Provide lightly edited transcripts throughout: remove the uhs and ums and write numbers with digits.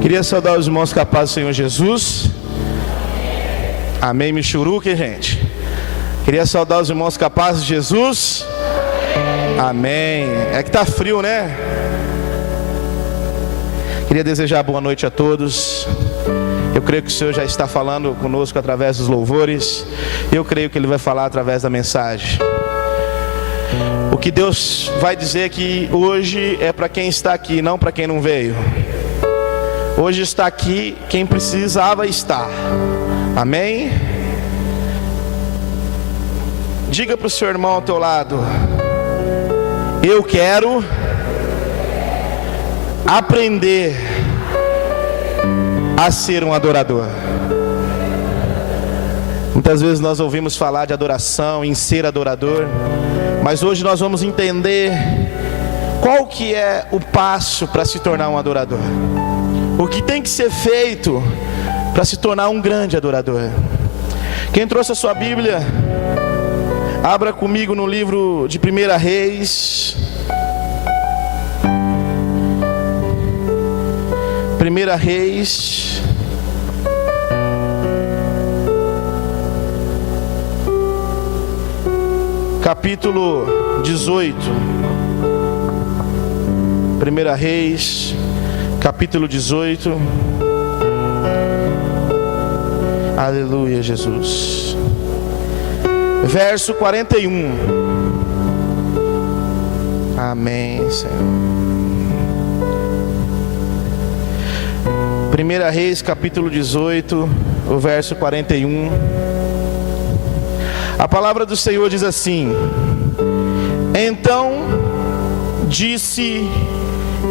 Queria saudar os irmãos com a paz do Senhor Jesus. Amém, Michuruque, gente. Queria saudar os irmãos com a paz de Jesus. Amém. É que tá frio, né? Queria desejar boa noite a todos. Eu creio que o Senhor já está falando conosco através dos louvores. Eu creio que Ele vai falar através da mensagem. O que Deus vai dizer aqui hoje é para quem está aqui, não para quem não veio. Hoje está aqui quem precisava estar. Amém? Diga para o seu irmão ao teu lado: eu quero aprender a ser um adorador. Muitas vezes nós ouvimos falar de adoração, em ser adorador, mas hoje nós vamos entender qual que é o passo para se tornar um adorador. O que tem que ser feito para se tornar um grande adorador. Quem trouxe a sua Bíblia, abra comigo no livro de 1 Reis. 1 Reis, capítulo 18. 1 Reis, capítulo 18. Aleluia, Jesus. Verso 41. Amém, Senhor. 1 Reis, capítulo 18, o verso 41. A palavra do Senhor diz assim: então disse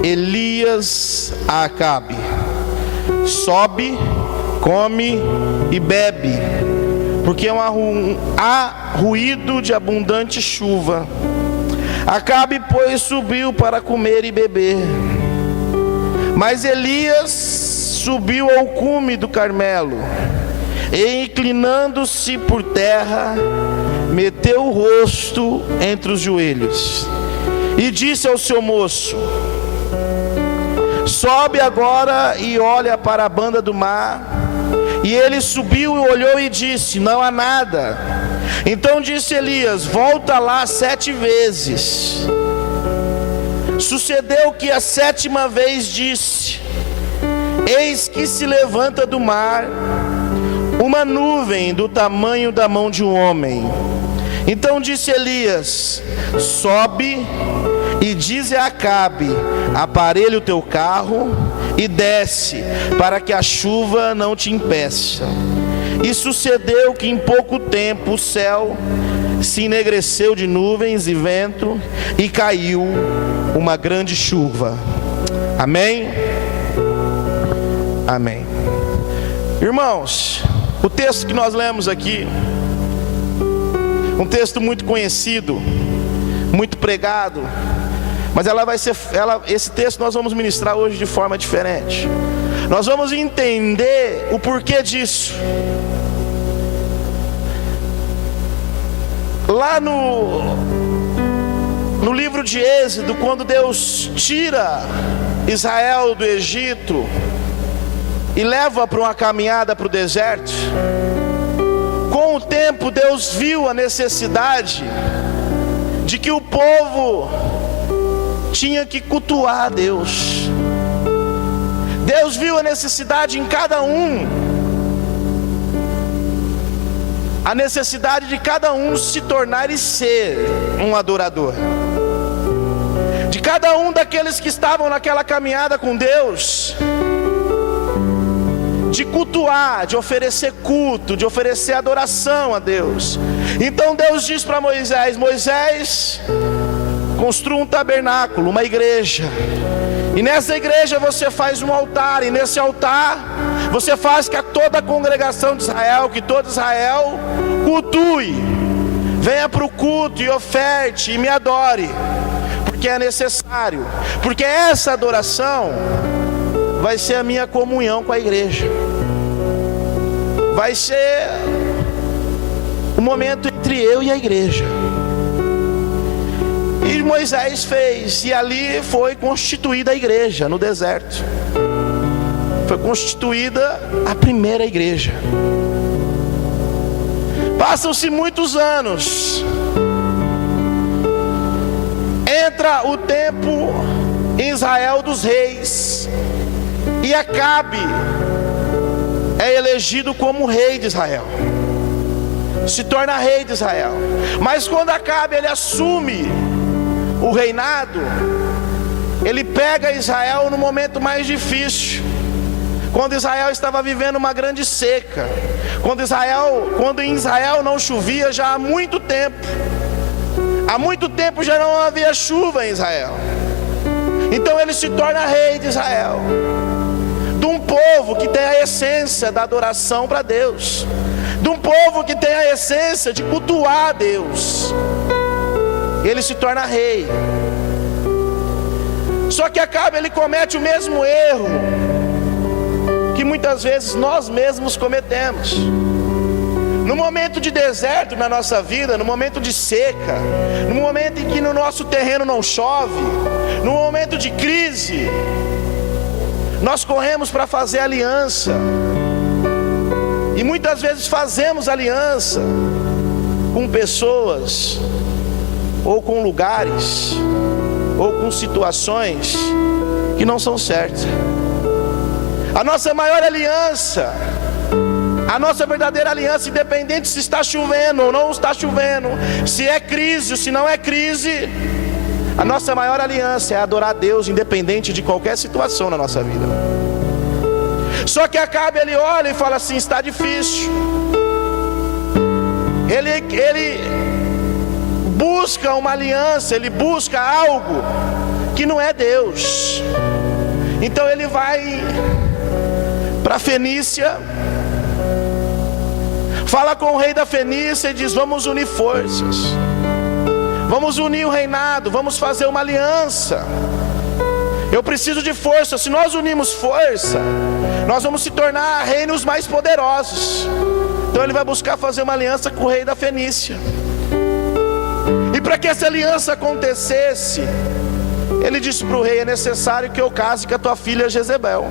Elias a Acabe: sobe, come e bebe, porque há ruído de abundante chuva. Acabe, pois, subiu para comer e beber. Mas Elias subiu ao cume do Carmelo e, inclinando-se por terra, meteu o rosto entre os joelhos e disse ao seu moço: sobe agora e olha para a banda do mar. E ele subiu e olhou e disse: não há nada. Então disse Elias: volta lá 7 vezes. Sucedeu que a 7ª vez disse: eis que se levanta do mar uma nuvem do tamanho da mão de um homem. Então disse Elias: sobe e dize a Acabe: aparelha o teu carro e desce, para que a chuva não te impeça. E sucedeu que em pouco tempo o céu se enegreceu de nuvens e vento, e caiu uma grande chuva. Amém? Amém. Irmãos, o texto que nós lemos aqui, um texto muito conhecido, muito pregado, mas esse texto nós vamos ministrar hoje de forma diferente. Nós vamos entender o porquê disso. Lá no livro de Êxodo, quando Deus tira Israel do Egito e leva para uma caminhada para o deserto, com o tempo Deus viu a necessidade de que o povo tinha que cultuar a Deus. Deus viu a necessidade em cada um, a necessidade de cada um se tornar e ser um adorador, de cada um daqueles que estavam naquela caminhada com Deus, de cultuar, de oferecer culto, de oferecer adoração a Deus. Então Deus diz para Moisés: Moisés, construa um tabernáculo, uma igreja, e nessa igreja você faz um altar, e nesse altar você faz que toda a congregação de Israel, que todo Israel cultue, venha para o culto e oferte e me adore, porque é necessário, porque essa adoração vai ser a minha comunhão com a igreja, vai ser o momento entre eu e a igreja. E Moisés fez, e ali foi constituída a igreja no deserto. Foi constituída a primeira igreja. Passam-se muitos anos. Entra o tempo em Israel dos reis, e Acabe é elegido como rei de Israel, se torna rei de Israel. Mas quando Acabe ele assume o reinado, ele pega Israel no momento mais difícil, quando Israel estava vivendo uma grande seca, quando em Israel não chovia já há muito tempo. Há muito tempo já não havia chuva em Israel. Então ele se torna rei de Israel, de um povo que tem a essência da adoração para Deus, de um povo que tem a essência de cultuar a Deus. Ele se torna rei. Só que Acabe ele comete o mesmo erro que muitas vezes nós mesmos cometemos. No momento de deserto na nossa vida, no momento de seca, no momento em que no nosso terreno não chove, no momento de crise, nós corremos para fazer aliança. E muitas vezes fazemos aliança com pessoas, ou com lugares, ou com situações que não são certas. A nossa maior aliança, a nossa verdadeira aliança, independente se está chovendo ou não está chovendo, se é crise ou se não é crise, a nossa maior aliança é adorar a Deus, independente de qualquer situação na nossa vida. Só que Acabe ele olha e fala assim: está difícil. Ele busca uma aliança, ele busca algo que não é Deus. Então ele vai para a Fenícia, fala com o rei da Fenícia e diz: vamos unir forças, vamos unir o reinado, vamos fazer uma aliança. Eu preciso de força. Se nós unirmos força, nós vamos se tornar reinos mais poderosos. Então ele vai buscar fazer uma aliança com o rei da Fenícia. E para que essa aliança acontecesse, ele disse para o rei: é necessário que eu case com a tua filha Jezebel.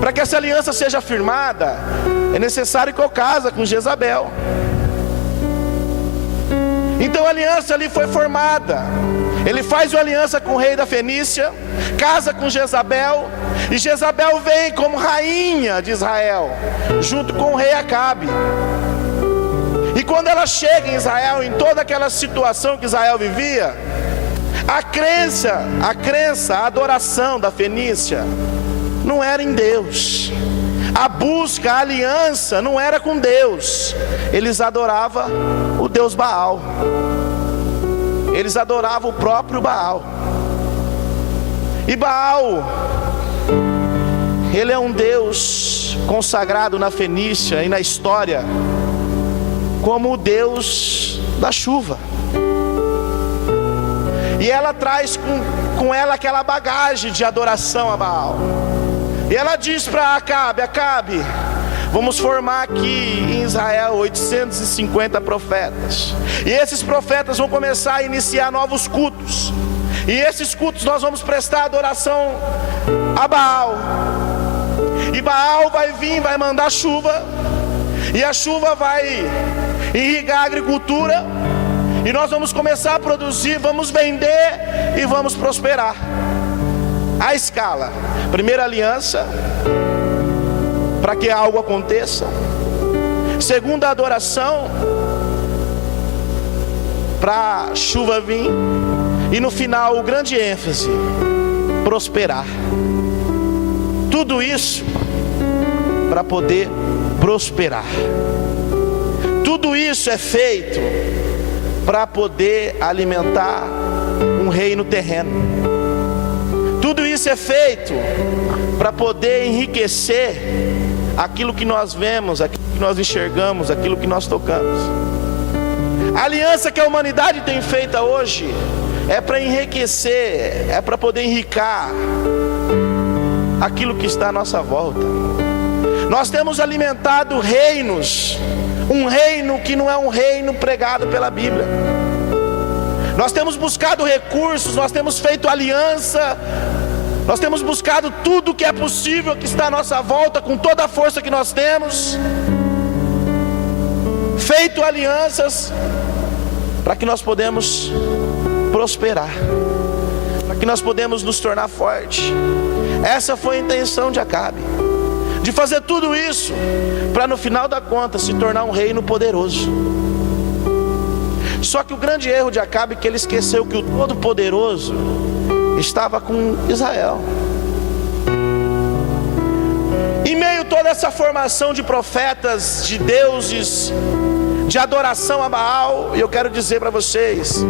Para que essa aliança seja firmada, é necessário que eu case com Jezabel. Então a aliança ali foi formada. Ele faz uma aliança com o rei da Fenícia, casa com Jezabel, e Jezabel vem como rainha de Israel, junto com o rei Acabe. E quando ela chega em Israel, em toda aquela situação que Israel vivia, a crença, a adoração da Fenícia não era em Deus. A busca, a aliança não era com Deus. Eles adoravam o Deus Baal. Eles adoravam o próprio Baal. E Baal, ele é um Deus consagrado na Fenícia e na história como o Deus da chuva. E ela traz com ela aquela bagagem de adoração a Baal. E ela diz para Acabe: Acabe, vamos formar aqui em Israel 850 profetas. E esses profetas vão começar a iniciar novos cultos. E esses cultos nós vamos prestar adoração a Baal. E Baal vai vir, vai mandar chuva. E a chuva vai irrigar a agricultura. E nós vamos começar a produzir, vamos vender e vamos prosperar. A escala: primeira aliança, para que algo aconteça. Segunda, adoração, para a chuva vir. E no final, o grande ênfase: prosperar. Tudo isso para poder prosperar. Tudo isso é feito para poder alimentar um reino terreno. Tudo isso é feito para poder enriquecer aquilo que nós vemos, aquilo que nós enxergamos, aquilo que nós tocamos. A aliança que a humanidade tem feita hoje é para enriquecer, é para poder enricar aquilo que está à nossa volta. Nós temos alimentado reinos, um reino que não é um reino pregado pela Bíblia. Nós temos buscado recursos, nós temos feito aliança, nós temos buscado tudo que é possível, que está à nossa volta, com toda a força que nós temos, feito alianças, para que nós podemos prosperar, para que nós podemos nos tornar fortes. Essa foi a intenção de Acabe, de fazer tudo isso, para no final da conta se tornar um reino poderoso. Só que o grande erro de Acabe é que ele esqueceu que o Todo-Poderoso estava com Israel. Em meio a toda essa formação de profetas, de deuses, de adoração a Baal, e eu quero dizer para vocês,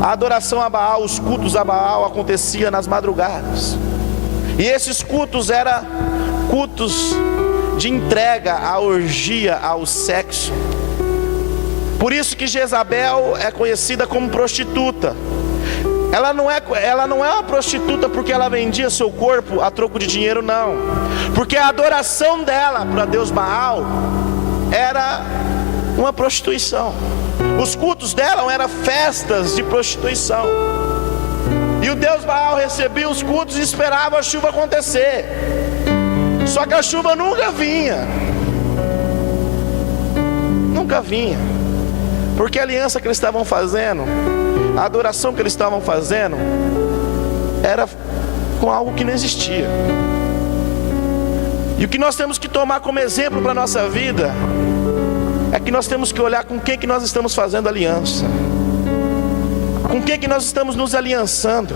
a adoração a Baal, os cultos a Baal acontecia nas madrugadas, e esses cultos eram cultos de entrega à orgia, ao sexo. Por isso que Jezabel é conhecida como prostituta. Ela não é uma prostituta porque ela vendia seu corpo a troco de dinheiro, não. Porque a adoração dela para Deus Baal era uma prostituição. Os cultos dela eram festas de prostituição. E o Deus Baal recebia os cultos e esperava a chuva acontecer. Só que a chuva nunca vinha. Nunca vinha. Porque a aliança que eles estavam fazendo, a adoração que eles estavam fazendo, era com algo que não existia. E o que nós temos que tomar como exemplo para a nossa vida, é que nós temos que olhar com quem que nós estamos fazendo aliança, com quem que nós estamos nos aliançando,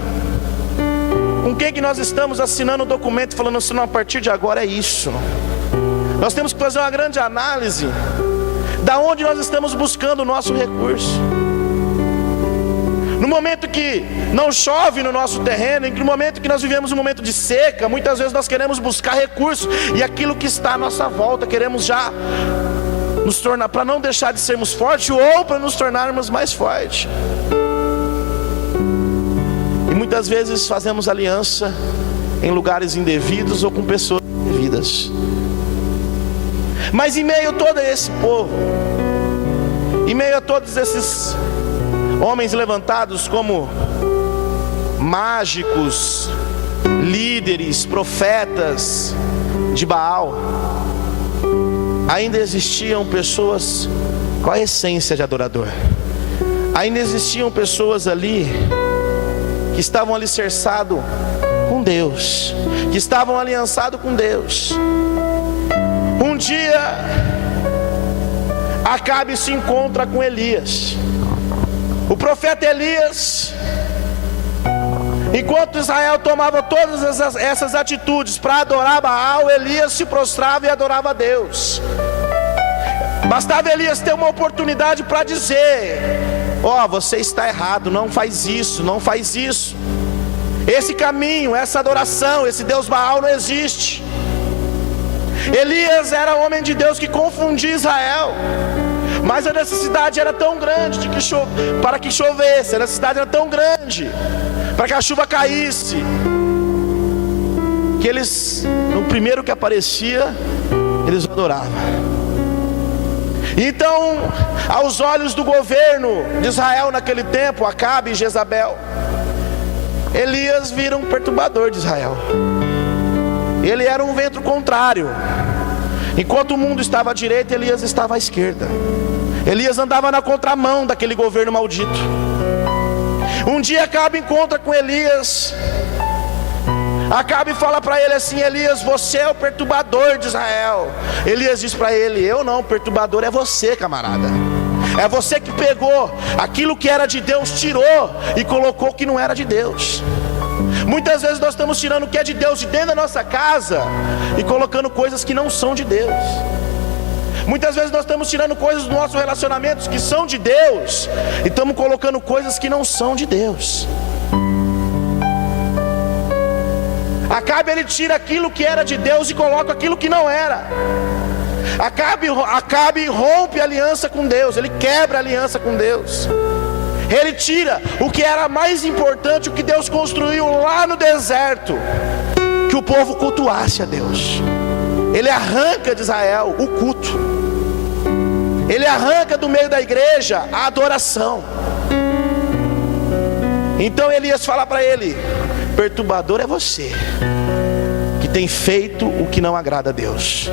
com quem que nós estamos assinando um documento falando assim, não, a partir de agora é isso. Nós temos que fazer uma grande análise da onde nós estamos buscando o nosso recurso. No momento que não chove no nosso terreno, no momento que nós vivemos um momento de seca, muitas vezes nós queremos buscar recursos, e aquilo que está à nossa volta, queremos já nos tornar, para não deixar de sermos fortes, ou para nos tornarmos mais fortes. E muitas vezes fazemos aliança em lugares indevidos ou com pessoas indevidas. Mas em meio a todo esse povo, em meio a todos esses homens levantados como mágicos, líderes, profetas de Baal, ainda existiam pessoas com a essência de adorador. Ainda existiam pessoas ali que estavam alicerçados com Deus, que estavam aliançados com Deus. Um dia Acabe se encontra com Elias, o profeta Elias. Enquanto Israel tomava todas essas atitudes para adorar Baal, Elias se prostrava e adorava a Deus. Bastava Elias ter uma oportunidade para dizer: ó, você está errado, não faz isso, não faz isso. Esse caminho, essa adoração, esse Deus Baal não existe. Elias era homem de Deus que confundia Israel, mas a necessidade era tão grande para que chovesse, a necessidade era tão grande para que a chuva caísse, que eles, no primeiro que aparecia, eles adoravam. Então, aos olhos do governo de Israel naquele tempo, Acabe e Jezabel, Elias vira um perturbador de Israel. Ele era um vento contrário. Enquanto o mundo estava à direita, Elias estava à esquerda. Elias andava na contramão daquele governo maldito. Um dia Acabe encontra com Elias. Acabe fala para ele assim: Elias, você é o perturbador de Israel. Elias diz para ele: eu não, o perturbador é você, camarada. É você que pegou aquilo que era de Deus, tirou e colocou o que não era de Deus. Muitas vezes nós estamos tirando o que é de Deus de dentro da nossa casa e colocando coisas que não são de Deus. Muitas vezes nós estamos tirando coisas dos nossos relacionamentos que são de Deus e estamos colocando coisas que não são de Deus. Acabe, ele tira aquilo que era de Deus e coloca aquilo que não era. Acabe rompe a aliança com Deus, ele quebra a aliança com Deus. Ele tira o que era mais importante, o que Deus construiu lá no deserto, que o povo cultuasse a Deus. Ele arranca de Israel o culto. Ele arranca do meio da igreja a adoração. Então Elias fala para ele: perturbador é você, que tem feito o que não agrada a Deus.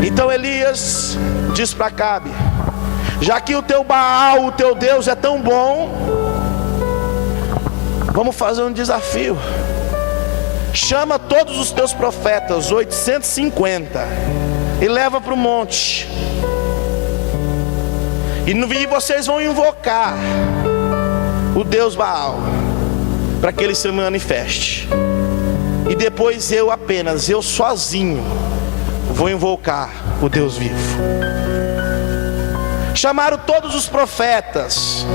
Então Elias diz para Acabe: já que o teu Baal, o teu Deus é tão bom, vamos fazer um desafio. Chama todos os teus profetas, 850, e leva para o monte, e vocês vão invocar o Deus Baal, para que ele se manifeste. E depois eu sozinho, vou invocar o Deus vivo. Chamaram todos os profetas,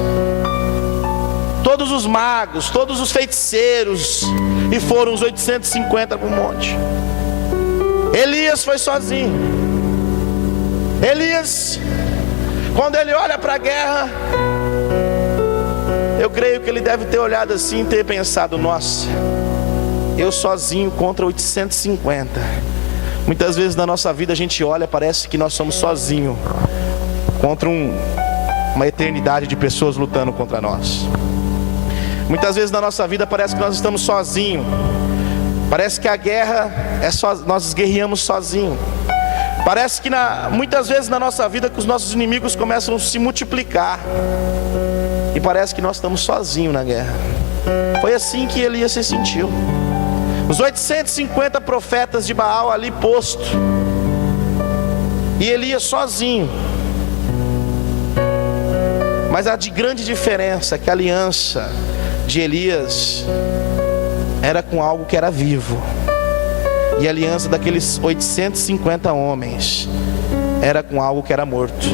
todos os magos, todos os feiticeiros, e foram os 850 para o monte. Elias foi sozinho. Elias, quando ele olha para a guerra, eu creio que ele deve ter olhado assim e ter pensado: nossa, eu sozinho contra 850. Muitas vezes na nossa vida a gente olha, parece que nós somos sozinhos contra uma eternidade de pessoas lutando contra nós. Muitas vezes na nossa vida parece que nós estamos sozinhos. Parece que a guerra nós guerreamos sozinhos. Parece que muitas vezes na nossa vida que os nossos inimigos começam a se multiplicar, e parece que nós estamos sozinhos na guerra. Foi assim que Elias se sentiu. Os 850 profetas de Baal ali posto, e Elias sozinho. Mas a grande diferença é que a aliança de Elias era com algo que era vivo, e a aliança daqueles 850 homens era com algo que era morto.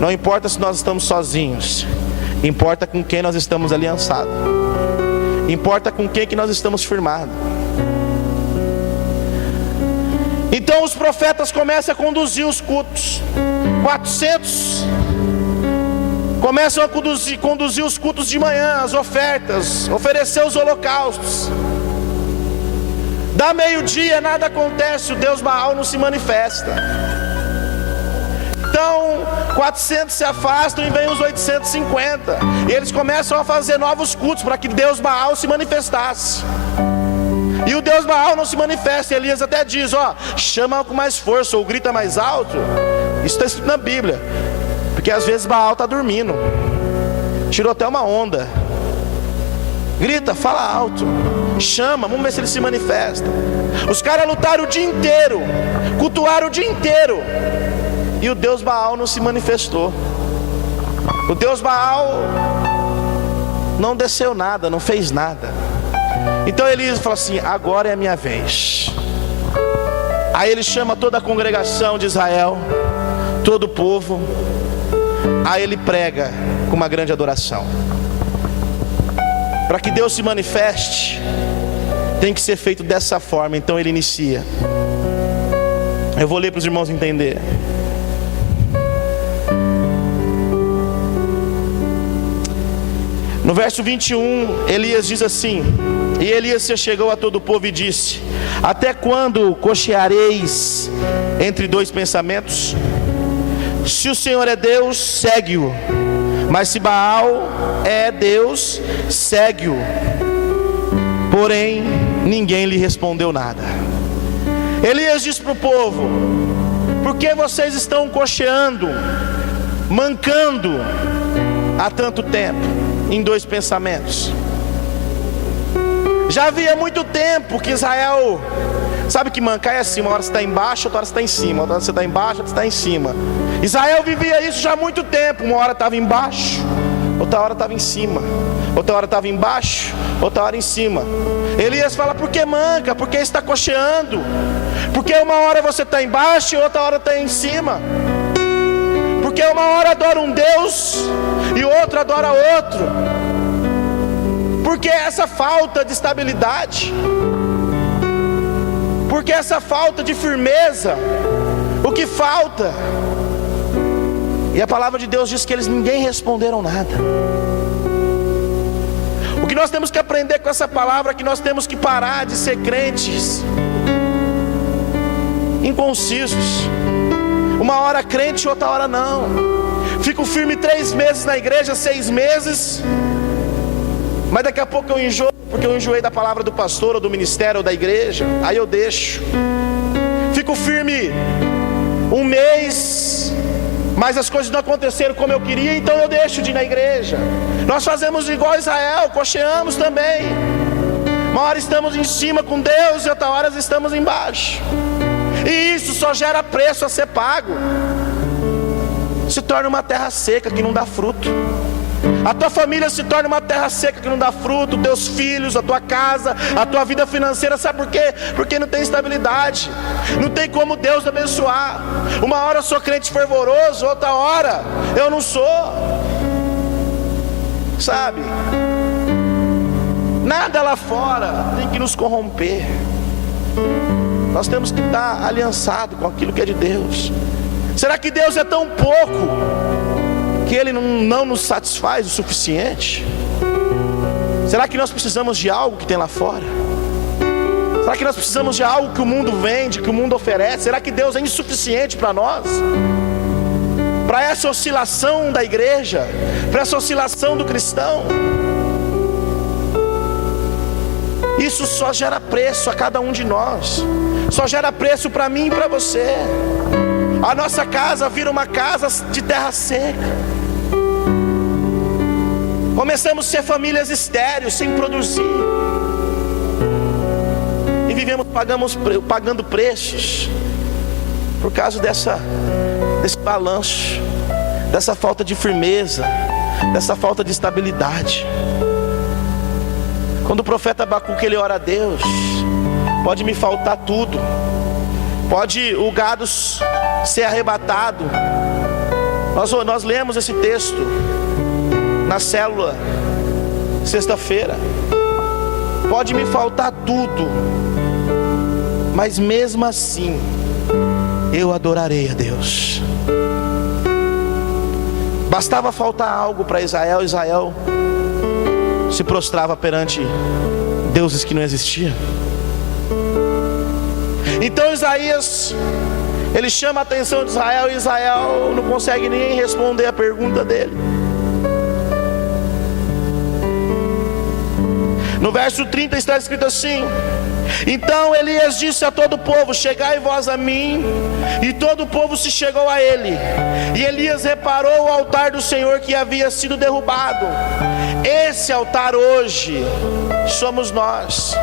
Não importa se nós estamos sozinhos, importa com quem nós estamos aliançados, importa com quem que nós estamos firmados. Então os profetas começam a conduzir os cultos. 400 começam a conduzir os cultos de manhã, as ofertas, oferecer os holocaustos. Dá meio-dia, nada acontece, o Deus Baal não se manifesta. Então 400 se afastam e vem os 850, e eles começam a fazer novos cultos para que Deus Baal se manifestasse. E o Deus Baal não se manifesta. Elias até diz: chama com mais força, ou grita mais alto. Isso está escrito na Bíblia, porque às vezes Baal está dormindo, tirou até uma onda. Grita, fala alto, chama, vamos ver se ele se manifesta. Os caras lutaram o dia inteiro, cultuaram o dia inteiro, e o Deus Baal não se manifestou. O Deus Baal não desceu nada, não fez nada. Então Elias fala assim: agora é a minha vez. Aí ele chama toda a congregação de Israel, todo o povo. Aí ele prega com uma grande adoração. Para que Deus se manifeste, tem que ser feito dessa forma. Então ele inicia. Eu vou ler para os irmãos entender. No verso 21, Elias diz assim: e Elias se chegou a todo o povo e disse: até quando cocheareis entre dois pensamentos? Se o Senhor é Deus, segue-o, mas se Baal é Deus, segue-o. Porém, ninguém lhe respondeu nada. Elias disse para o povo: por que vocês estão cocheando, mancando há tanto tempo em dois pensamentos? Já havia muito tempo que Israel, sabe que mancar é assim: uma hora você está embaixo, outra hora você está em cima, outra hora você está embaixo, outra você está em cima. Israel vivia isso já há muito tempo. Uma hora estava embaixo, outra hora estava em cima, outra hora estava embaixo, outra hora em cima. Elias fala: por que manca? Por que está cocheando? Porque uma hora você está embaixo e outra hora está em cima. Porque uma hora adora um Deus e outra adora outro. Porque essa falta de estabilidade, porque essa falta de firmeza, o que falta? E a palavra de Deus diz que ninguém responderam nada. O que nós temos que aprender com essa palavra é que nós temos que parar de ser crentes inconcisos. Uma hora crente, outra hora não. Fico firme 3 meses na igreja, 6 meses, Mas daqui a pouco eu enjoo, porque eu enjoei da palavra do pastor, ou do ministério, ou da igreja. Aí eu deixo. Fico firme um mês, mas as coisas não aconteceram como eu queria, então eu deixo de ir na igreja. Nós fazemos igual Israel, cocheamos também. Uma hora estamos em cima com Deus e outra hora estamos embaixo. E isso só gera preço a ser pago. Se torna uma terra seca que não dá fruto. A tua família se torna uma terra seca que não dá fruto. Teus filhos, a tua casa, a tua vida financeira. Sabe por quê? Porque não tem estabilidade. Não tem como Deus abençoar. Uma hora eu sou crente fervoroso, outra hora eu não sou. Sabe? Nada lá fora tem que nos corromper. Nós temos que estar aliançados com aquilo que é de Deus. Será que Deus é tão pouco que Ele não nos satisfaz o suficiente? Será que nós precisamos de algo que tem lá fora? Será que nós precisamos de algo que o mundo vende, que o mundo oferece? Será que Deus é insuficiente para nós? Para essa oscilação da igreja, para essa oscilação do cristão? Isso só gera preço a cada um de nós. Só gera preço para mim e para você. A nossa casa vira uma casa de terra seca. Começamos a ser famílias estéreis, sem produzir. E vivemos pagando preços por causa desse balanço, dessa falta de firmeza, dessa falta de estabilidade. Quando o profeta Abacuque ele ora a Deus, pode me faltar tudo, pode o gado ser arrebatado. Nós lemos esse texto na célula sexta-feira. Pode me faltar tudo, mas mesmo assim eu adorarei a Deus. Bastava faltar algo para Israel. Israel se prostrava perante deuses que não existiam. Então Isaías, ele chama a atenção de Israel, e Israel não consegue nem responder a pergunta dele. No verso 30 está escrito assim: então Elias disse a todo o povo: chegai vós a mim. E todo o povo se chegou a ele. E Elias reparou o altar do Senhor que havia sido derrubado. Esse altar hoje somos nós.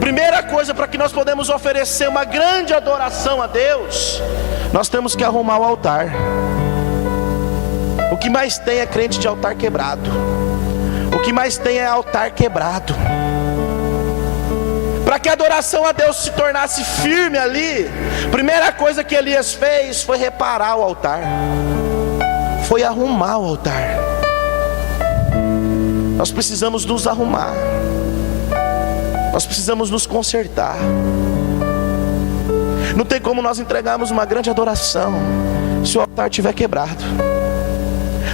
Primeira coisa, para que nós podemos oferecer uma grande adoração a Deus, nós temos que arrumar o altar. O que mais tem é crente de altar quebrado. O que mais tem é altar quebrado. Para que a adoração a Deus se tornasse firme ali, primeira coisa que Elias fez foi reparar o altar, foi arrumar o altar. Nós precisamos nos arrumar, nós precisamos nos consertar. Não tem como nós entregarmos uma grande adoração se o altar estiver quebrado.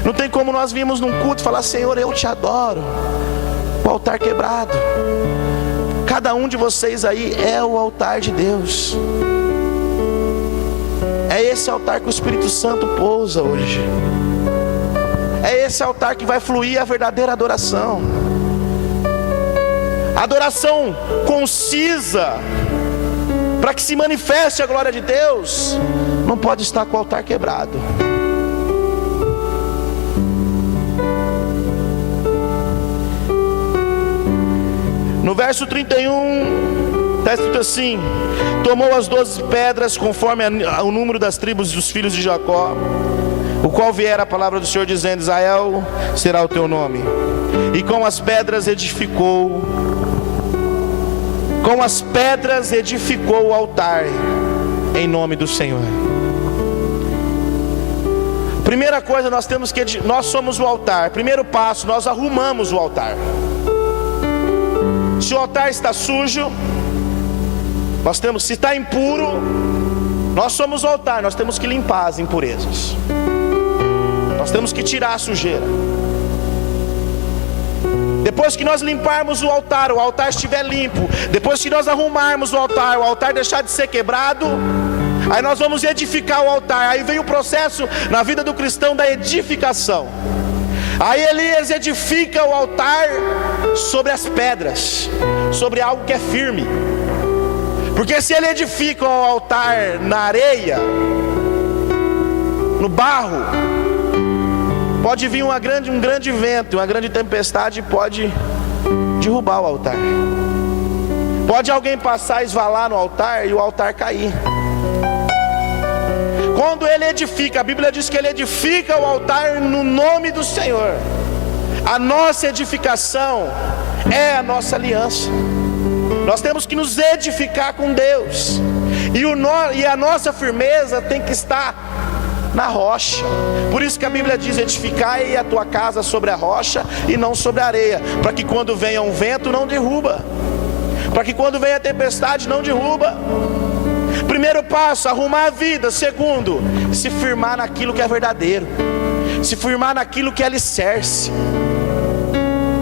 Não tem como nós virmos num culto e falar: Senhor, eu te adoro, o altar quebrado. Cada um de vocês aí é o altar de Deus. É esse altar que o Espírito Santo pousa hoje. É esse altar que vai fluir a verdadeira adoração. A adoração concisa, para que se manifeste a glória de Deus, não pode estar com o altar quebrado. No verso 31 está escrito assim: tomou as 12 pedras conforme o número das tribos dos filhos de Jacó, o qual viera a palavra do Senhor dizendo: Israel será o teu nome. E com as pedras edificou o altar em nome do Senhor. Primeira coisa, nós somos o altar. Primeiro passo, nós arrumamos o altar. Se o altar está sujo, se está impuro, nós somos o altar, nós temos que limpar as impurezas. Nós temos que tirar a sujeira. Depois que nós limparmos o altar estiver limpo, depois que nós arrumarmos o altar deixar de ser quebrado, aí nós vamos edificar o altar. Aí vem o processo na vida do cristão da edificação. Aí Elias edifica o altar sobre as pedras, sobre algo que é firme. Porque se ele edifica o altar na areia, no barro, pode vir um grande vento, uma grande tempestade, pode derrubar o altar. Pode alguém passar, esvalar no altar e o altar cair. Quando ele edifica, a Bíblia diz que ele edifica o altar no nome do Senhor. A nossa edificação é a nossa aliança. Nós temos que nos edificar com Deus. E a nossa firmeza tem que estar na rocha. Por isso que a Bíblia diz: edificai a tua casa sobre a rocha e não sobre a areia, para que quando venha um vento não derruba, para que quando venha a tempestade não derruba. Primeiro passo, arrumar a vida. Segundo, se firmar naquilo que é verdadeiro, se firmar naquilo que é alicerce,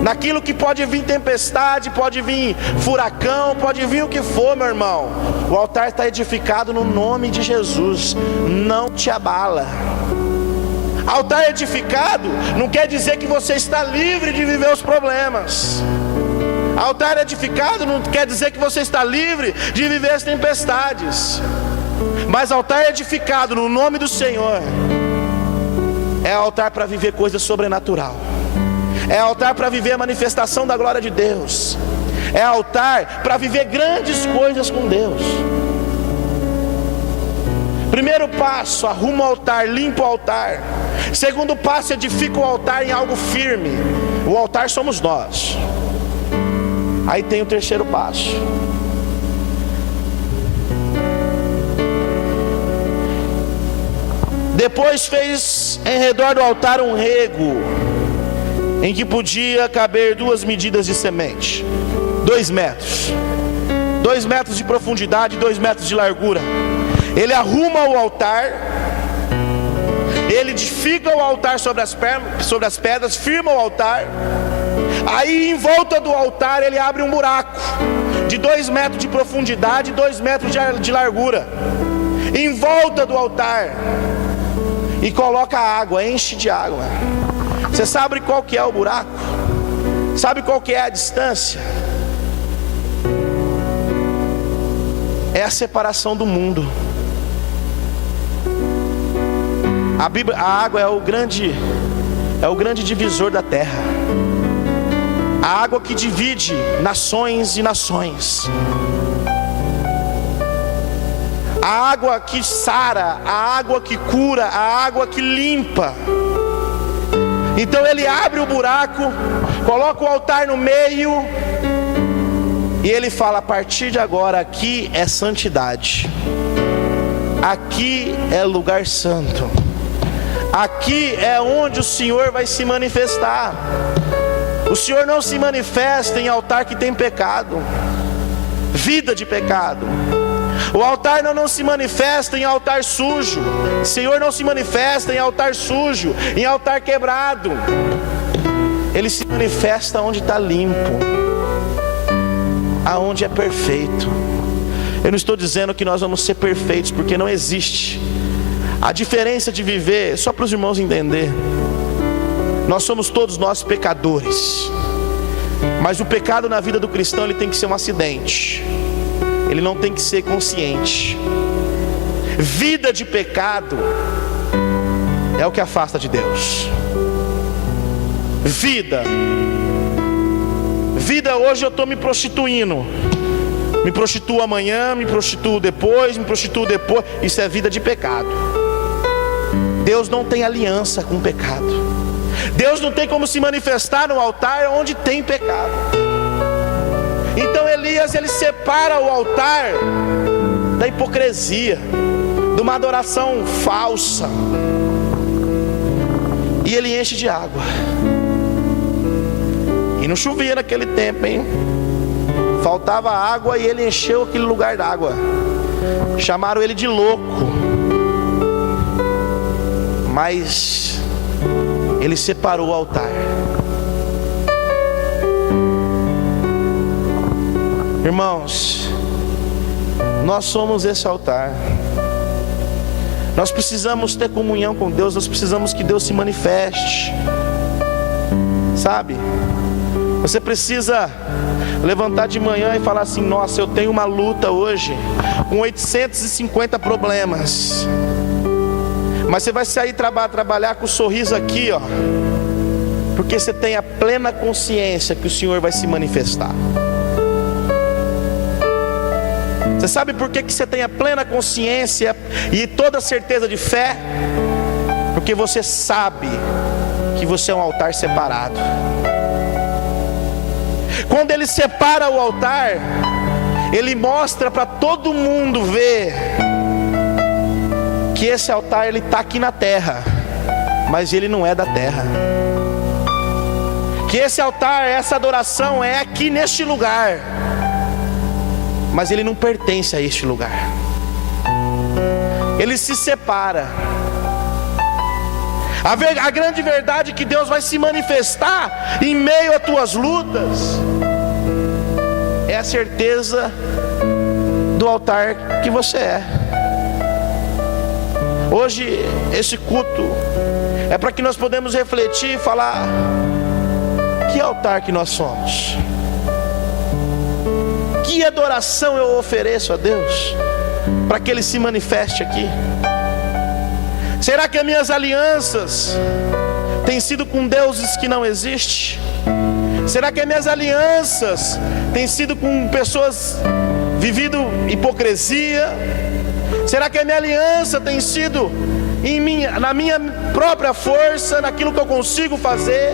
naquilo que pode vir tempestade, pode vir furacão, pode vir o que for, meu irmão. O altar está edificado no nome de Jesus, não te abala. Altar edificado não quer dizer que você está livre de viver os problemas. Altar edificado não quer dizer que você está livre de viver as tempestades. Mas altar edificado no nome do Senhor é altar para viver coisa sobrenatural. É altar para viver a manifestação da glória de Deus. É altar para viver grandes coisas com Deus. Primeiro passo, arruma o altar, limpa o altar. Segundo passo, edifica o altar em algo firme. O altar somos nós. Aí tem o terceiro passo. Depois fez em redor do altar um rego, em que podia caber 2 medidas de semente, 2 metros, 2 metros de profundidade, 2 metros de largura. Ele arruma o altar, ele edifica o altar sobre as pedras, firma o altar. Aí em volta do altar ele abre um buraco de 2 metros de profundidade e 2 metros de largura, em volta do altar, e coloca água, enche de água. Você sabe qual que é o buraco? Sabe qual que é a distância? É a separação do mundo. A água é o grande divisor da terra. A água que divide nações e nações. A água que sara, a água que cura, a água que limpa. Então ele abre o buraco, coloca o altar no meio, e ele fala: a partir de agora aqui é santidade, aqui é lugar santo, aqui é onde o Senhor vai se manifestar. O Senhor não se manifesta em altar que tem pecado, vida de pecado. O altar não se manifesta em altar sujo. O Senhor não se manifesta em altar sujo, em altar quebrado. Ele se manifesta onde está limpo, aonde é perfeito. Eu não estou dizendo que nós vamos ser perfeitos, porque não existe. A diferença de viver, só para os irmãos entenderem, nós somos todos nós pecadores. Mas o pecado na vida do cristão, ele tem que ser um acidente, ele não tem que ser consciente. Vida de pecado é o que afasta de Deus. Vida hoje eu estou me prostituindo, me prostituo amanhã, me prostituo depois, isso é vida de pecado. Deus não tem aliança com o pecado. Deus não tem como se manifestar no altar onde tem pecado. Então Elias, ele separa o altar da hipocrisia, de uma adoração falsa, e ele enche de água. E não chovia naquele tempo, hein? Faltava água e ele encheu aquele lugar d'água. Chamaram ele de louco, mas ele separou o altar. Irmãos, nós somos esse altar. Nós precisamos ter comunhão com Deus. Nós precisamos que Deus se manifeste. Sabe? Você precisa levantar de manhã e falar assim: nossa, eu tenho uma luta hoje com 850 problemas. Mas você vai sair trabalhar com o sorriso aqui, ó, porque você tem a plena consciência que o Senhor vai se manifestar. Você sabe por que você tem a plena consciência e toda a certeza de fé? Porque você sabe que você é um altar separado. Quando Ele separa o altar, Ele mostra para todo mundo ver que esse altar ele está aqui na terra, mas ele não é da terra. Que esse altar, essa adoração é aqui neste lugar, mas ele não pertence a este lugar. Ele se separa. A grande verdade é que Deus vai se manifestar em meio a tuas lutas é a certeza do altar que você é. Hoje esse culto é para que nós podemos refletir e falar: que altar que nós somos? Que adoração eu ofereço a Deus para que Ele se manifeste aqui? Será que as minhas alianças têm sido com deuses que não existem? Será que as minhas alianças têm sido com pessoas vivendo hipocrisia? Será que a minha aliança tem sido na minha própria força, naquilo que eu consigo fazer?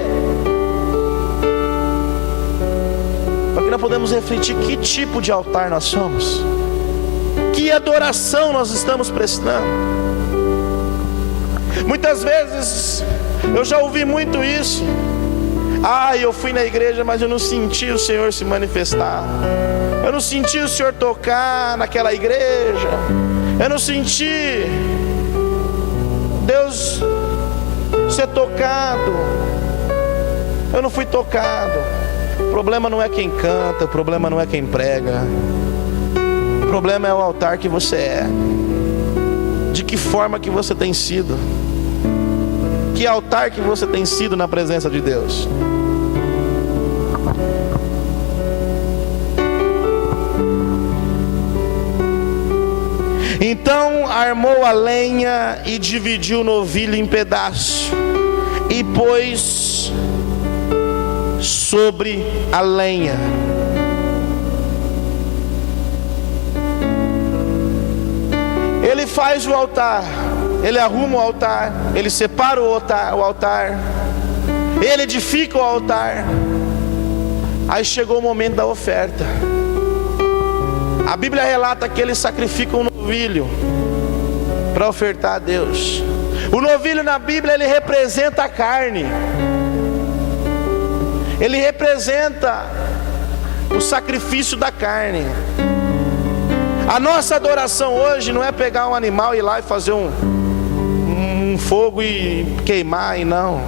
Para que nós podemos refletir que tipo de altar nós somos, que adoração nós estamos prestando. Muitas vezes eu já ouvi muito isso: eu fui na igreja, mas eu não senti o Senhor se manifestar. Eu não senti o Senhor tocar naquela igreja. Eu não senti Deus ser tocado. Eu não fui tocado. O problema não é quem canta, o problema não é quem prega. O problema é o altar que você é. De que forma que você tem sido? Que altar que você tem sido na presença de Deus? Então armou a lenha e dividiu o novilho em pedaços e pôs sobre a lenha. Ele faz o altar, ele arruma o altar, ele separa o altar, ele edifica o altar. Aí chegou o momento da oferta. A Bíblia relata que ele sacrifica um novilho para ofertar a Deus. O novilho na Bíblia, ele representa a carne. Ele representa o sacrifício da carne. A nossa adoração hoje não é pegar um animal e ir lá e fazer um fogo e queimar, e não.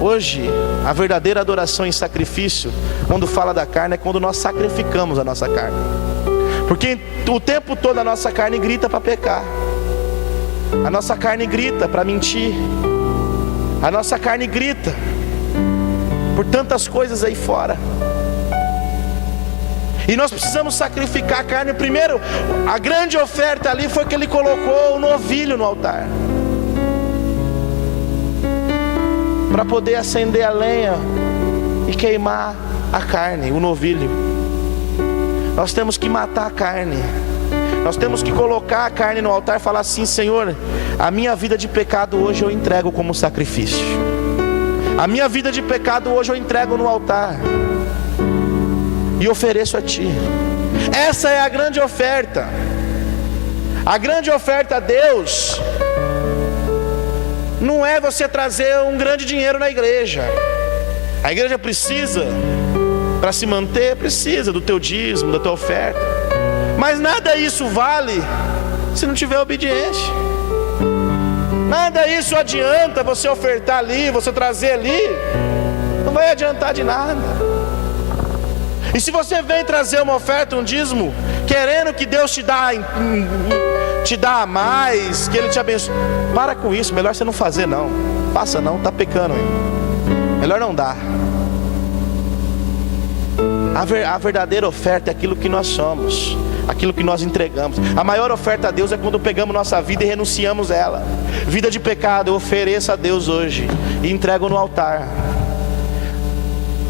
Hoje, a verdadeira adoração em sacrifício, quando fala da carne, é quando nós sacrificamos a nossa carne. Porque o tempo todo a nossa carne grita para pecar. A nossa carne grita para mentir. A nossa carne grita por tantas coisas aí fora. E nós precisamos sacrificar a carne. Primeiro, a grande oferta ali foi que ele colocou o novilho no altar, para poder acender a lenha e queimar a carne, o novilho. Nós temos que matar a carne. Nós temos que colocar a carne no altar e falar assim: Senhor, a minha vida de pecado hoje eu entrego como sacrifício. A minha vida de pecado hoje eu entrego no altar e ofereço a Ti. Essa é a grande oferta. A grande oferta a Deus não é você trazer um grande dinheiro na igreja. A igreja precisa, para se manter, precisa do teu dízimo, da tua oferta. Mas nada isso vale se não tiver obediência. Nada isso adianta você ofertar ali, você trazer ali. Não vai adiantar de nada. E se você vem trazer uma oferta, um dízimo, querendo que Deus te dá a mais, que Ele te abençoe, para com isso. Melhor você não fazer não. Faça não, está pecando aí. melhor não dar. A verdadeira oferta é aquilo que nós somos, aquilo que nós entregamos. A maior oferta a Deus é quando pegamos nossa vida e renunciamos a ela. Vida de pecado eu ofereço a Deus hoje e entrego no altar,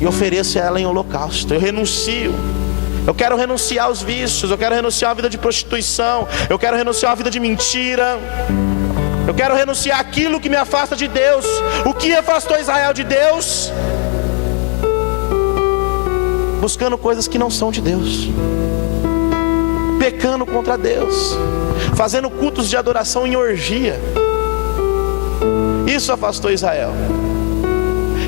e ofereço ela em holocausto. Eu renuncio. Eu quero renunciar aos vícios, eu quero renunciar à vida de prostituição, eu quero renunciar à vida de mentira, eu quero renunciar aquilo que me afasta de Deus. O que afastou Israel de Deus? Buscando coisas que não são de Deus, pecando contra Deus, fazendo cultos de adoração em orgia. Isso afastou Israel.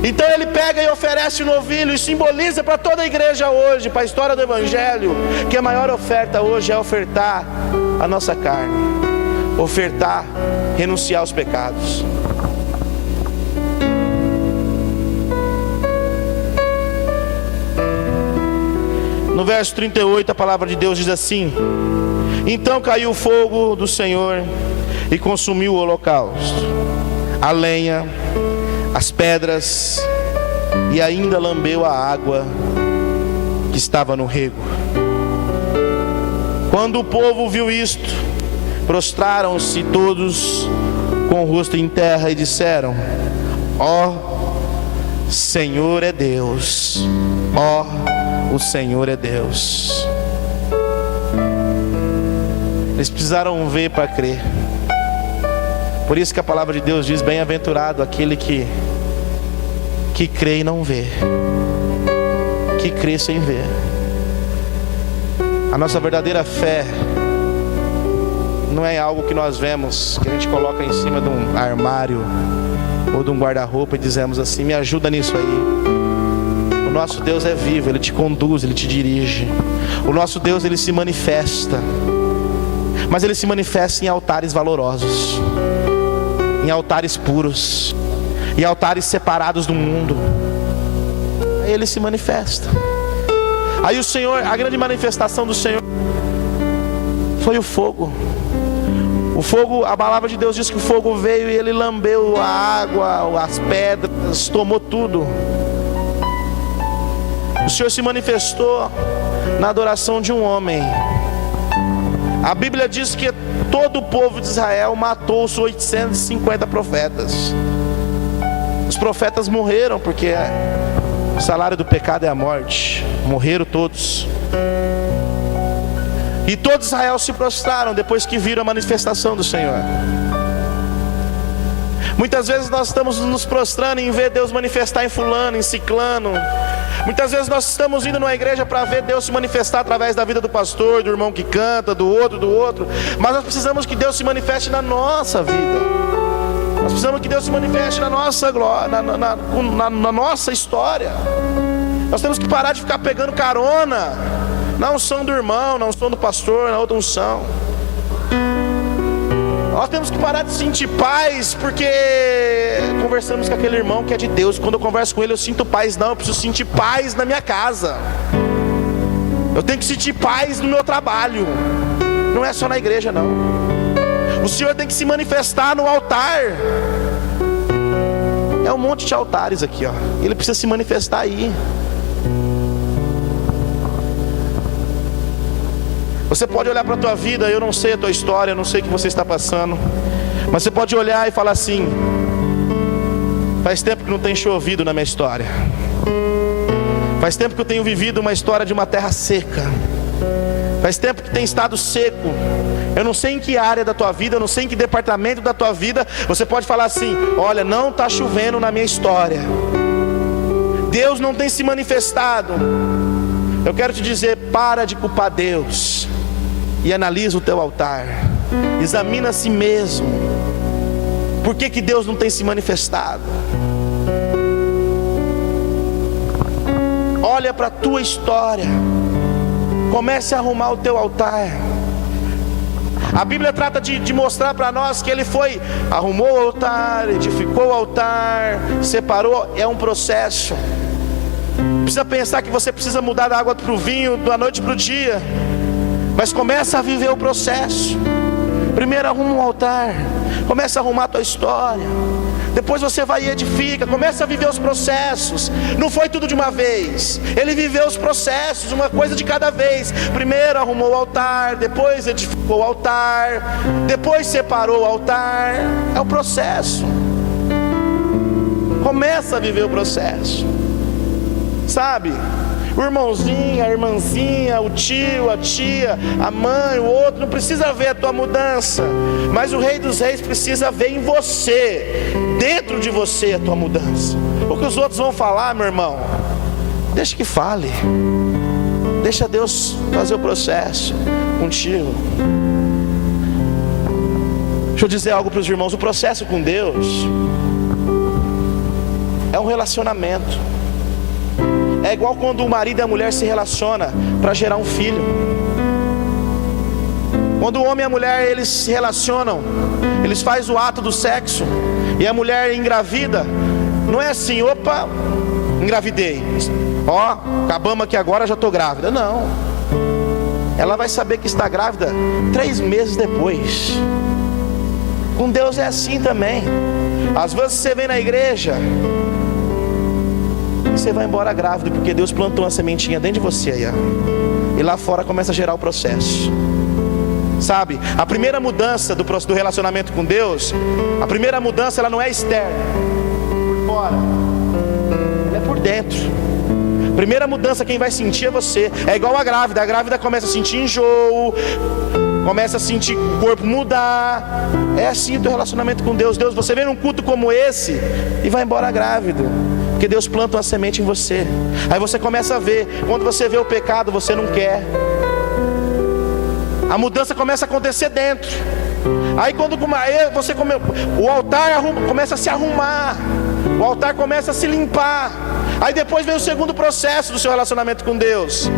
Então ele pega e oferece o novilho, e simboliza para toda a igreja hoje, para a história do Evangelho, que a maior oferta hoje é ofertar a nossa carne, ofertar, renunciar aos pecados. No verso 38 a palavra de Deus diz assim: então caiu o fogo do Senhor e consumiu o holocausto, a lenha, as pedras, e ainda lambeu a água que estava no rego. Quando o povo viu isto, prostraram-se todos com o rosto em terra e disseram: ó, Senhor é Deus, ó, o Senhor é Deus. Eles precisaram ver para crer. Por isso que a palavra de Deus diz: bem-aventurado aquele que crê e não vê, que crê sem ver. A nossa verdadeira fé não é algo que nós vemos, que a gente coloca em cima de um armário ou de um guarda-roupa e dizemos assim: me ajuda nisso aí. O nosso Deus é vivo, Ele te conduz, Ele te dirige. O nosso Deus, Ele se manifesta, mas Ele se manifesta em altares valorosos, em altares puros, em altares separados do mundo. Aí Ele se manifesta. Aí o Senhor, a grande manifestação do Senhor foi o fogo. O fogo, a palavra de Deus diz que o fogo veio e ele lambeu a água, as pedras, tomou tudo. O Senhor se manifestou na adoração de um homem. A Bíblia diz que todo o povo de Israel matou os 850 profetas. Os profetas morreram porque o salário do pecado é a morte. Morreram todos. E todo Israel se prostraram depois que viram a manifestação do Senhor. Muitas vezes nós estamos nos prostrando em ver Deus manifestar em fulano, em ciclano. Muitas vezes nós estamos indo numa igreja para ver Deus se manifestar através da vida do pastor, do irmão que canta, do outro. Mas nós precisamos que Deus se manifeste na nossa vida. Nós precisamos que Deus se manifeste na nossa glória, na nossa história. Nós temos que parar de ficar pegando carona na unção do irmão, na unção do pastor, na outra unção. Nós temos que parar de sentir paz porque conversamos com aquele irmão que é de Deus. Quando eu converso com ele eu sinto paz. Não, eu preciso sentir paz na minha casa. Eu tenho que sentir paz no meu trabalho. Não é só na igreja não. O Senhor tem que se manifestar no altar. É um monte de altares aqui, ó. Ele precisa se manifestar aí. Você pode olhar para a tua vida, eu não sei a tua história, eu não sei o que você está passando, mas você pode olhar e falar assim: faz tempo que não tem chovido na minha história. Faz tempo que eu tenho vivido uma história de uma terra seca. Faz tempo que tem estado seco. Eu não sei em que área da tua vida, eu não sei em que departamento da tua vida. Você pode falar assim: olha, não está chovendo na minha história. Deus não tem se manifestado. Eu quero te dizer: para de culpar Deus e analisa o teu altar. Examina a si mesmo. Por que Deus não tem se manifestado? Olha para a tua história. Comece a arrumar o teu altar. A Bíblia trata de mostrar para nós que ele foi, arrumou o altar, edificou o altar, separou. É um processo. Precisa pensar que você precisa mudar da água para o vinho, da noite para o dia. Mas começa a viver o processo. Primeiro arruma um altar. Começa a arrumar a tua história. Depois você vai e edifica, começa a viver os processos. Não foi tudo de uma vez. Ele viveu os processos, uma coisa de cada vez. Primeiro arrumou o altar, depois edificou o altar, depois separou o altar. É o processo. Começa a viver o processo. Sabe? O irmãozinho, a irmãzinha, o tio, a tia, a mãe, o outro, não precisa ver a tua mudança, mas o Rei dos Reis precisa ver em você, dentro de você, a tua mudança. O que os outros vão falar, meu irmão, deixa que fale. Deixa Deus fazer o processo contigo. Deixa eu dizer algo para os irmãos. O processo com Deus é um relacionamento. É igual quando o marido e a mulher se relacionam para gerar um filho. Quando o homem e a mulher, eles se relacionam, eles fazem o ato do sexo, e a mulher engravida, não é assim, opa, engravidei, ó, acabamos aqui agora, já estou grávida. Não. Ela vai saber que está grávida 3 meses depois. Com Deus é assim também. Às vezes você vem na igreja, você vai embora grávido, porque Deus plantou uma sementinha dentro de você aí, ó. E lá fora começa a gerar o processo. Sabe, a primeira mudança do relacionamento com Deus, a primeira mudança, ela não é externa, por fora, ela é por dentro. A primeira mudança quem vai sentir é você. É igual a grávida começa a sentir enjoo, começa a sentir o corpo mudar. É assim o teu relacionamento com Deus. Deus, você vem num culto como esse e vai embora grávido, porque Deus planta uma semente em você. Aí você começa a ver. Quando você vê o pecado, você não quer. A mudança começa a acontecer dentro. Aí quando você o altar começa a se arrumar, o altar começa a se limpar. Aí depois vem o segundo processo do seu relacionamento com Deus,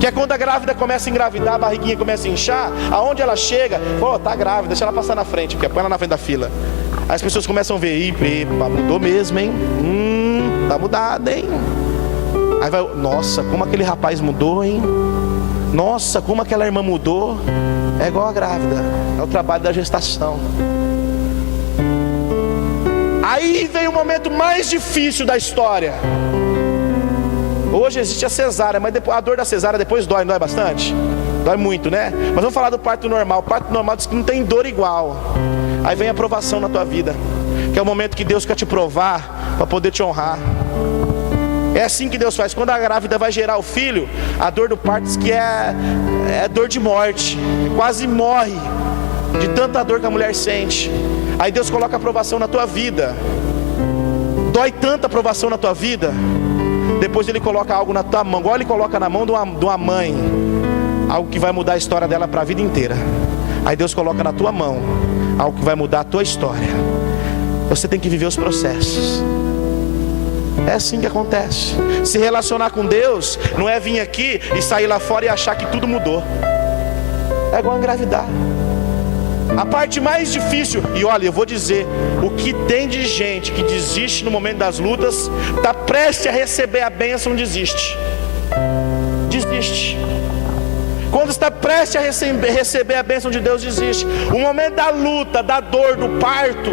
que é quando a grávida começa a engravidar, a barriguinha começa a inchar. Aonde ela chega, pô, tá grávida, deixa ela passar na frente, porque põe ela na frente da fila. Aí as pessoas começam a ver, epa, mudou mesmo, hein? Tá mudado, hein? Aí vai, nossa, como aquele rapaz mudou, hein? Nossa, como aquela irmã mudou. É igual a grávida, é o trabalho da gestação. Aí vem o momento mais difícil da história. Hoje existe a cesárea, mas depois, a dor da cesárea depois dói, não dói bastante? Dói muito, né? Mas vamos falar do parto normal. O parto normal diz que não tem dor igual. Aí vem a provação na tua vida, que é o momento que Deus quer te provar para poder te honrar. É assim que Deus faz. Quando a grávida vai gerar o filho, a dor do parto diz que é dor de morte, quase morre de tanta dor que a mulher sente. Aí Deus coloca a provação na tua vida. Dói tanta provação na tua vida, depois Ele coloca algo na tua mão, igual Ele coloca na mão de uma mãe, algo que vai mudar a história dela para a vida inteira. Aí Deus coloca na tua mão algo que vai mudar a tua história. Você tem que viver os processos. É assim que acontece. Se relacionar com Deus não é vir aqui e sair lá fora e achar que tudo mudou. É igual engravidar. A parte mais difícil, e olha, eu vou dizer, o que tem de gente que desiste no momento das lutas, está prestes a receber a bênção, desiste. Quando está prestes a receber a bênção de Deus, desiste. O momento da luta, da dor, do parto,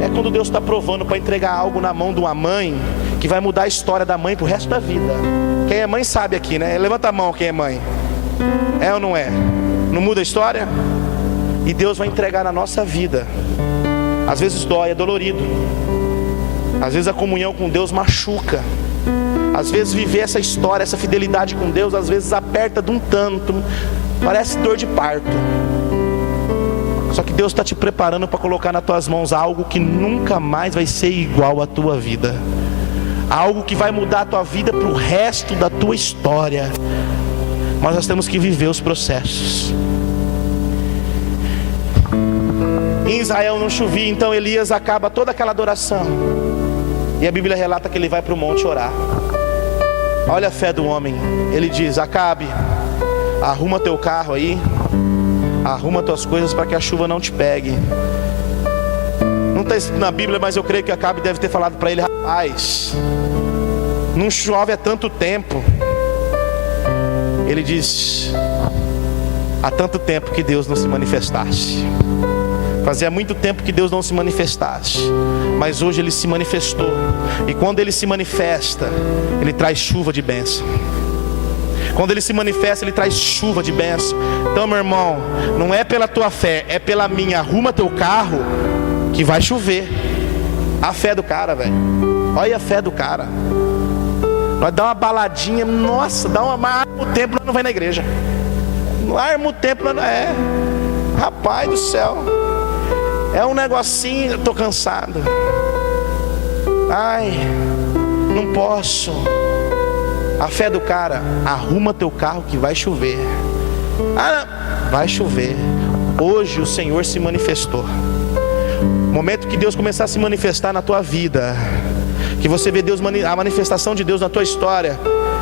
é quando Deus está provando para entregar algo na mão de uma mãe, que vai mudar a história da mãe para o resto da vida. Quem é mãe sabe aqui, né? Levanta a mão quem é mãe. É ou não é? Não muda a história? E Deus vai entregar na nossa vida. Às vezes dói, é dolorido. Às vezes a comunhão com Deus machuca. Às vezes viver essa história, essa fidelidade com Deus, às vezes aperta de um tanto, parece dor de parto. Só que Deus está te preparando para colocar nas tuas mãos algo que nunca mais vai ser igual à tua vida. Algo que vai mudar a tua vida para o resto da tua história. Mas nós temos que viver os processos. Em Israel não chovia, então Elias acaba toda aquela adoração. E a Bíblia relata que ele vai para o monte orar. Olha a fé do homem. Ele diz: Acabe, arruma teu carro aí, arruma tuas coisas para que a chuva não te pegue. Não está escrito na Bíblia, mas eu creio que Acabe deve ter falado para ele: rapaz, não chove há tanto tempo. Ele diz: há tanto tempo que Deus não se manifestasse. Fazia muito tempo que Deus não se manifestasse, mas hoje Ele se manifestou. E quando Ele se manifesta, Ele traz chuva de bênção. Quando Ele se manifesta, Ele traz chuva de bênção. Então, meu irmão, não é pela tua fé, é pela minha. Arruma teu carro que vai chover. A fé do cara, velho. Olha a fé do cara. Nós dá uma baladinha, nossa, dá uma arma o templo, não vai na igreja. Não arma o templo, não é. Rapaz do céu. É um negocinho, eu tô cansado. Ai, não posso. A fé do cara, arruma teu carro que vai chover. Vai chover. Hoje o Senhor se manifestou. Momento que Deus começar a se manifestar na tua vida, que você vê Deus, a manifestação de Deus na tua história,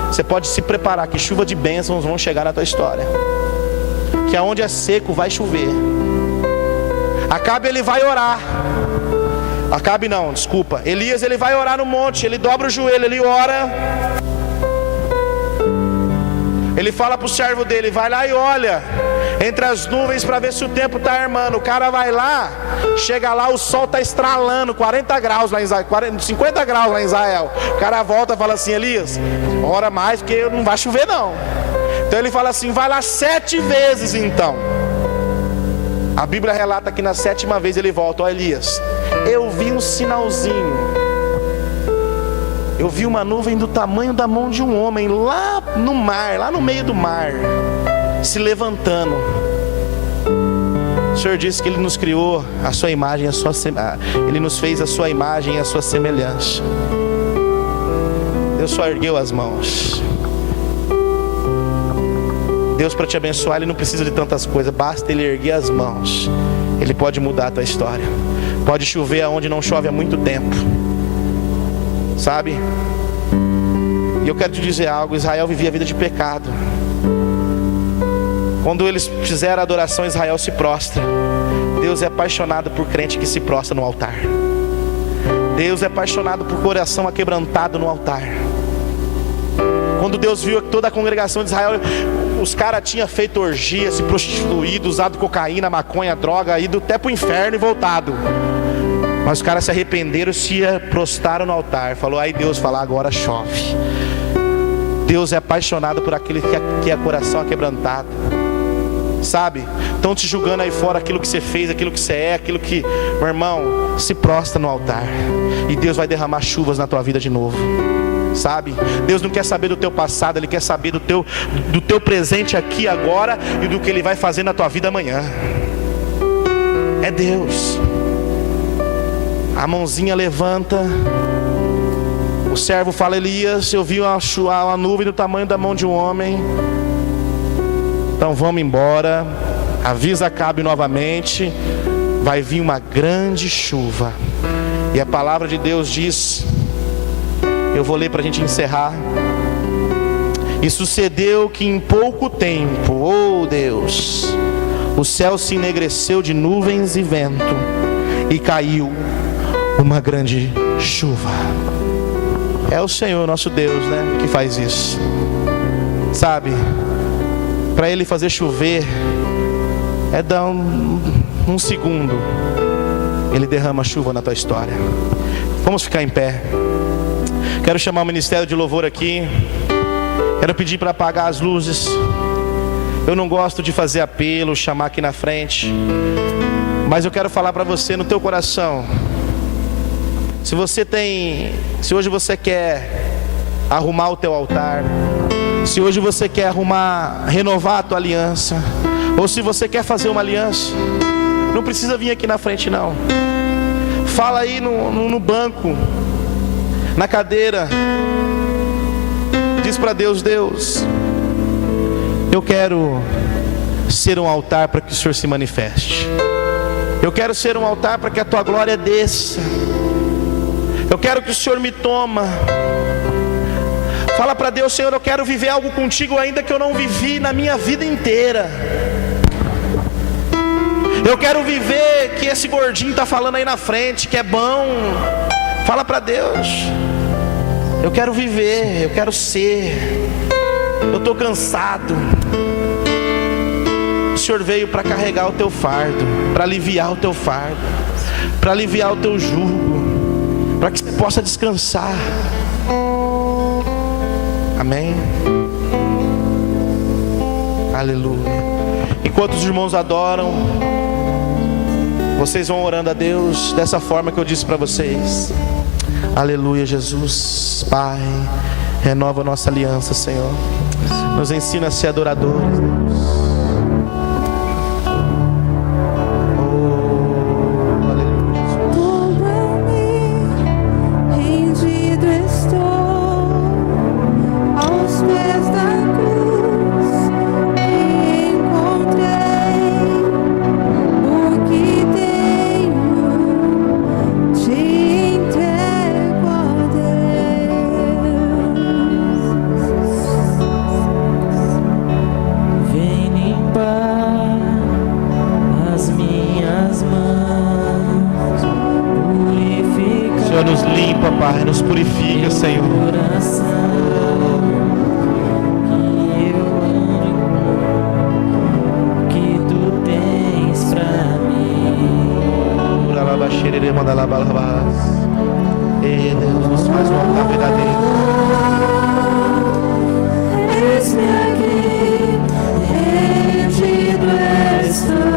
você pode se preparar que chuva de bênçãos vão chegar na tua história. Que aonde é seco vai chover. Acabe ele vai orar. Acabe não, desculpa. Elias ele vai orar no monte, ele dobra o joelho, ele ora. Ele fala para o servo dele, vai lá e olha entre as nuvens para ver se o tempo está armando. O cara vai lá, chega lá, o sol está estralando, 40 graus lá em Israel, 50 graus lá em Israel. O cara volta e fala assim, Elias, ora mais porque não vai chover não. Então ele fala assim, vai lá 7 vezes então. A Bíblia relata que na 7ª vez ele volta, ó Elias, eu vi um sinalzinho. Eu vi uma nuvem do tamanho da mão de um homem lá no mar, lá no meio do mar, se levantando. O Senhor disse que Ele nos criou a sua imagem, Ele nos fez a sua imagem e a sua semelhança. Deus só ergueu as mãos. Deus, para te abençoar, Ele não precisa de tantas coisas, basta Ele erguer as mãos. Ele pode mudar a tua história. Pode chover aonde não chove há muito tempo, sabe? E eu quero te dizer algo, Israel vivia a vida de pecado. Quando eles fizeram a adoração, Israel se prostra. Deus é apaixonado por crente que se prostra no altar. Deus é apaixonado por coração aquebrantado no altar. Quando Deus viu que toda a congregação de Israel, os caras tinham feito orgia, se prostituído, usado cocaína, maconha, droga, ido até para o inferno e voltado. Mas os caras se arrependeram, se prostraram no altar. Falou, aí Deus fala, agora chove. Deus é apaixonado por aquele que é coração aquebrantado. Sabe? Estão te julgando aí fora aquilo que você fez, aquilo que você é, aquilo que... Meu irmão, se prostra no altar. E Deus vai derramar chuvas na tua vida de novo. Sabe? Deus não quer saber do teu passado, Ele quer saber do teu presente aqui agora e do que Ele vai fazer na tua vida amanhã. É Deus. A mãozinha levanta. O servo fala, Elias, eu vi uma nuvem do tamanho da mão de um homem. Então vamos embora. Avisa Acabe novamente. Vai vir uma grande chuva. E a palavra de Deus diz, eu vou ler para a gente encerrar. E sucedeu que em pouco tempo, oh Deus, o céu se enegreceu de nuvens e vento, e caiu uma grande chuva. É o Senhor nosso Deus, né, que faz isso. Sabe, para Ele fazer chover é dar um segundo, Ele derrama chuva na tua história. Vamos ficar em pé. Quero chamar o ministério de louvor aqui. Quero pedir para apagar as luzes. Eu não gosto de fazer apelo, chamar aqui na frente, mas eu quero falar para você no teu coração. Se hoje você quer arrumar o teu altar, se hoje você quer renovar a tua aliança, ou se você quer fazer uma aliança, não precisa vir aqui na frente não. Fala aí no banco, na cadeira. Diz para Deus, Deus, eu quero ser um altar para que o Senhor se manifeste. Eu quero ser um altar para que a tua glória desça. Eu quero que o Senhor me toma. Fala para Deus, Senhor, eu quero viver algo contigo ainda que eu não vivi na minha vida inteira. Eu quero viver que esse gordinho está falando aí na frente, que é bom. Fala para Deus. Eu quero viver, eu quero ser. Eu estou cansado. O Senhor veio para carregar o teu fardo, para aliviar o teu fardo, para aliviar o teu jugo, para que você possa descansar. Amém? Aleluia. Enquanto os irmãos adoram, vocês vão orando a Deus dessa forma que eu disse para vocês. Aleluia, Jesus. Pai, renova a nossa aliança, Senhor. Nos ensina a ser adoradores, Deus. Nos limpa, Pai, nos purifica, Senhor. Que tu tens pra mim. Ei, Deus, nos faz um altar verdadeiro. Eis-me aqui, rendido estou.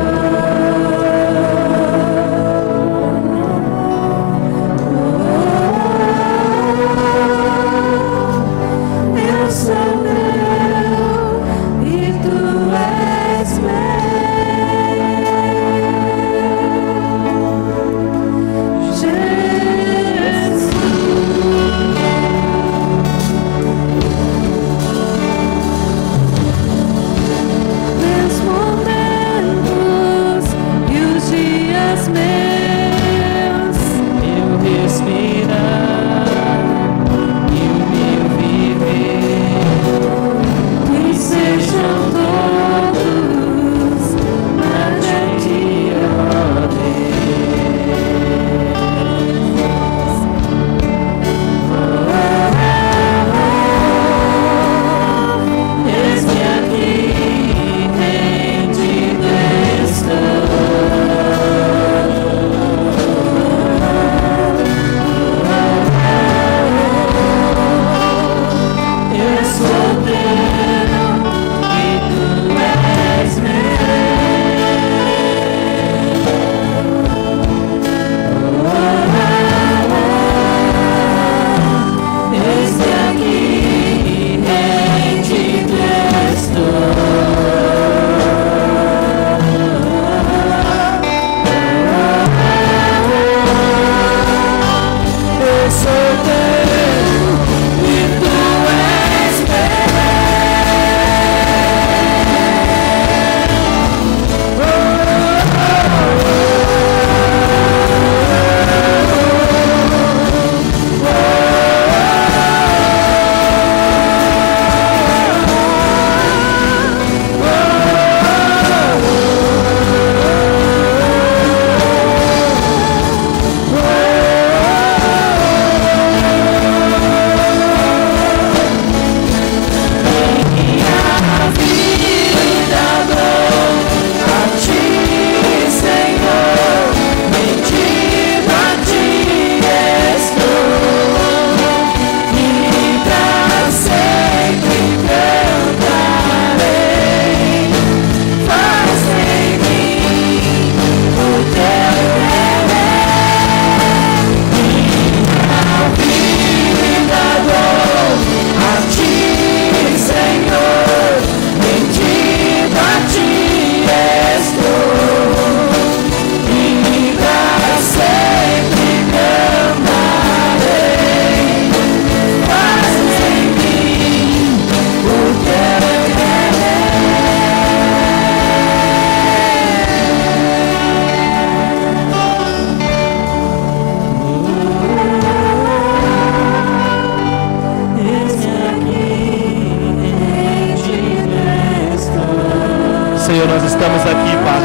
Senhor, nós estamos aqui, Pai.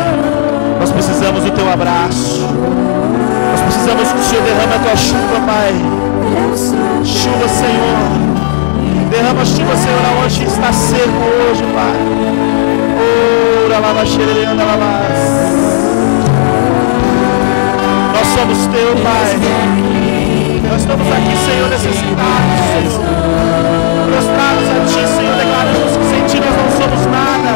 Nós precisamos do Teu abraço. Nós precisamos que o Senhor derrame a Tua chuva, Pai. Chuva, Senhor. Derrama a chuva, Senhor, aonde está seco hoje, Pai. Ora, Nós somos teu, Pai. Nós estamos aqui, Senhor, necessitados, Senhor. Prostrados a Ti, Senhor, declaramos que sem Ti nós não somos nada.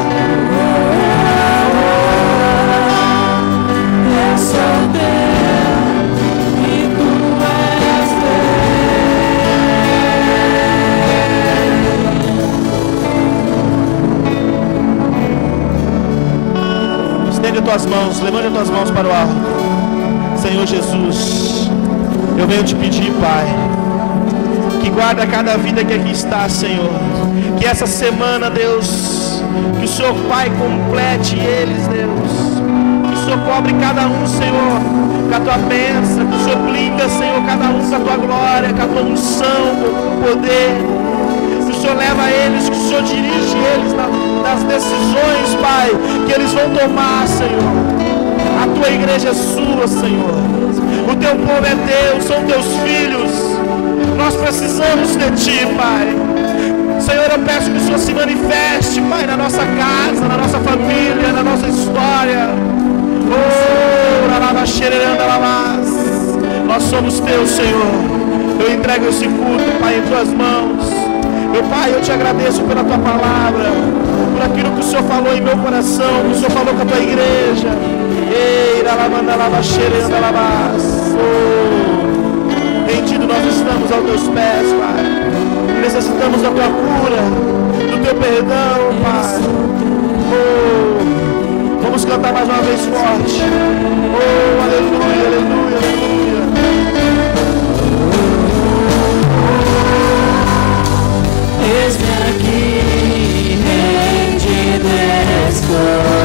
Eu sou teu e Tu és teu. Estende as tuas mãos, levante as tuas mãos para o alto. Senhor Jesus, eu venho te pedir, Pai, que guarda cada vida que aqui está, Senhor. Que essa semana, Deus, que o Senhor, Pai, complete eles, Deus. Que o Senhor cobre cada um, Senhor, com a tua bênção. Que o Senhor blinda, Senhor, cada um com a tua glória, com a tua unção, com o poder. Que o Senhor leva eles, que o Senhor dirige eles nas decisões, Pai, que eles vão tomar, Senhor. A tua igreja é sua, Senhor. O teu povo é teu, são teus filhos. Nós precisamos de Ti, Pai. Senhor, eu peço que o Senhor se manifeste, Pai, na nossa casa, na nossa família, na nossa história. Nós somos teus, Senhor. Eu entrego esse culto, Pai, em Tuas mãos. Meu Pai, eu Te agradeço pela Tua palavra, por aquilo que o Senhor falou em meu coração, que o Senhor falou com a Tua igreja. Rendido nós estamos aos Teus pés, Pai. Necessitamos da Tua cura, do Teu perdão, Pai. Vamos cantar mais uma vez forte. Aleluia, aleluia, aleluia. Eis-me aqui, rendido estou.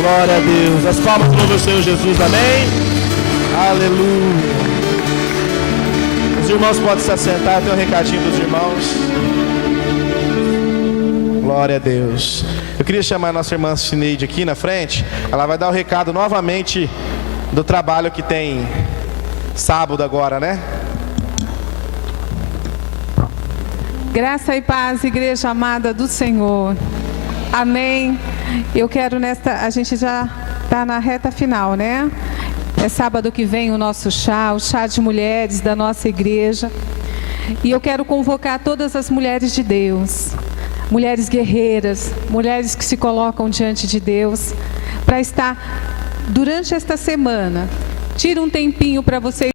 Glória a Deus. As palmas para o Senhor Jesus. Amém. Aleluia. Os irmãos podem se assentar. Tem um recadinho dos irmãos. Glória a Deus. Eu queria chamar a nossa irmã Sineide aqui na frente. Ela vai dar o recado novamente do trabalho que tem sábado agora, né? Graça e paz, igreja amada do Senhor. Amém. Eu quero a gente já está na reta final, né? É sábado que vem o nosso chá, o chá de mulheres da nossa igreja. E eu quero convocar todas as mulheres de Deus, mulheres guerreiras, mulheres que se colocam diante de Deus, para estar durante esta semana. Tira um tempinho para você